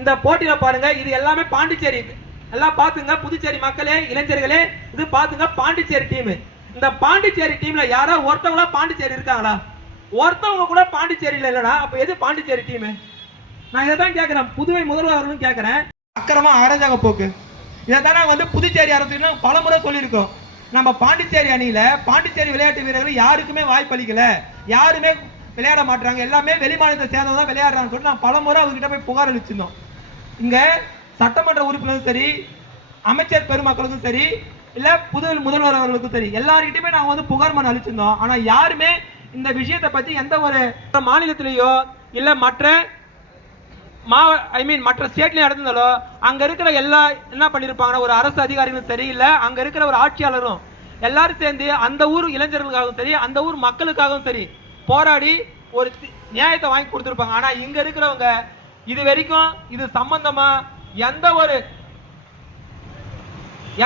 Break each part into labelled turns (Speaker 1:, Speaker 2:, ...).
Speaker 1: இந்த போட்டியில பாருங்க இது எல்லாமே பாண்டிச்சேரி. எல்லாம் பாத்துங்க புதுச்சேரி மக்களே இளைஞர்களே இது பாத்துங்க பாண்டிச்சேரி டீம் இந்த பாண்டிச்சேரி டீம்ல யாரோ ஒருத்தவங்களா பாண்டிச்சேரி இருக்காங்களா? ஒருத்தவங்க கூட பாண்டிச்சேரியில இல்லடா அப்ப எது பாண்டிச்சேரி டீம் நான் இதை தான் கேட்கிறேன் புதுவை முதல்வர்களும் கேட்கிறேன் அக்கிரமா அகரஜாக போக்கு. இதை தான் நாங்கள் வந்து புதுச்சேரி அரசு பல முறை சொல்லியிருக்கோம். நம்ம பாண்டிச்சேரி அணியில பாண்டிச்சேரி விளையாட்டு வீரர்கள் யாருக்குமே வாய்ப்பளிக்கல. யாருமே விளையாட மாட்டுறாங்க. எல்லாமே வெளிமாநிலத்தை சேர்ந்தவங்க தான் விளையாடுறாங்க சொல்லிட்டு நான் பலமுறை அவர்கிட்ட போய் புகார் அளிச்சிருந்தோம். இங்க சட்டமன்ற உறுப்பினரும் சரி அமைச்சர் பெருமக்களுக்கும் சரி இல்ல புது முதல்வர் அவர்களுக்கும் சரி எல்லார்கிட்டயுமே நாங்க வந்து புகார் மனு அளிச்சிருந்தோம். ஆனா யாருமே இந்த விஷயத்தை பத்தி எந்த ஒரு மாநிலத்திலேயோ இல்ல மற்ற மா ஐ மீன் மற்ற ஸ்டேட்லயும் நடந்தாலும் அங்க இருக்கிற எல்லா என்ன பண்ணிருப்பாங்கன்னா ஒரு அரசு அதிகாரிகளும் சரி இல்ல அங்க இருக்கிற ஒரு ஆட்சியாளரும் எல்லாரும் சேர்ந்து அந்த ஊர் இளைஞர்களுக்காகவும் சரி அந்த ஊர் மக்களுக்காகவும் சரி போராடி ஒரு நியாயத்தை வாங்கி கொடுத்துருப்பாங்க. ஆனால் இங்கே இருக்கிறவங்க இது வரைக்கும் இது சம்பந்தமா எந்த ஒரு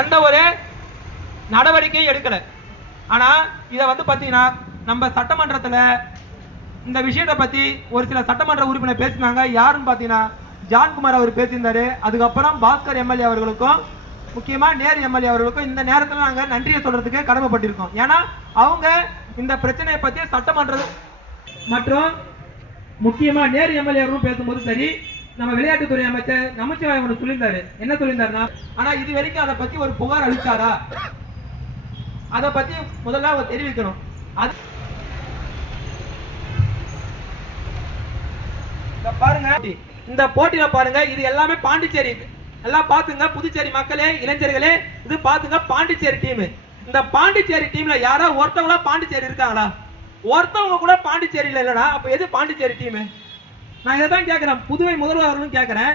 Speaker 1: எந்த ஒரு நடவடிக்கையும் எடுக்கல. ஆனா இத வந்து பாத்தீங்கன்னா நம்ம சட்டமன்றத்துல இந்த விஷயத்தை பத்தி ஒரு சில சட்டமன்ற உறுப்பினர் பேசினாங்க. யாருன்னு பாத்தீங்கன்னா ஜான்குமார் அவர் பேசியிருந்தாரு. அதுக்கப்புறம் பாஸ்கர் எம்எல்ஏ அவர்களுக்கும் முக்கியமா நேரு எம்எல்ஏ அவர்களுக்கும் இந்த நேரத்தில் நாங்கள் நன்றியை சொல்றதுக்கு கடமைப்பட்டிருக்கோம். ஏன்னா அவங்க இந்த பிரச்சனையை பத்தி சட்டமன்றம் மற்றும் முக்கியமா நேரு எம்எல்ஏ பேசும்போது சரி நம்ம விளையாட்டுத்துறை அமைச்சர் நமச்சிவாய் ஒன்று சொல்லியிருந்தாரு. என்ன சொல்லியிருந்தாருன்னா ஆனா இது வரைக்கும் அதை பத்தி ஒரு புகார் அளித்தாரா அதை பத்தி முதல்ல அவர் தெரிவிக்கணும். அது பாருங்க. இந்த போட்டியில பாருங்க இது எல்லாமே பாண்டிச்சேரி. எல்லாம் பாத்துங்க புதுச்சேரி மக்களே இளைஞர்களே இது பாத்துங்க பாண்டிச்சேரி டீம் இந்த பாண்டிச்சேரி டீம்ல யாரா ஒருத்தவங்களா பாண்டிச்சேரி இருக்காங்களா? ஒருத்தவங்க கூட பாண்டிச்சேரியில இல்லைனா அப்ப எது பாண்டிச்சேரி டீம் நான் இதை தான் கேட்கிறேன் புதுவை முதல்வர்களும் கேட்கிறேன்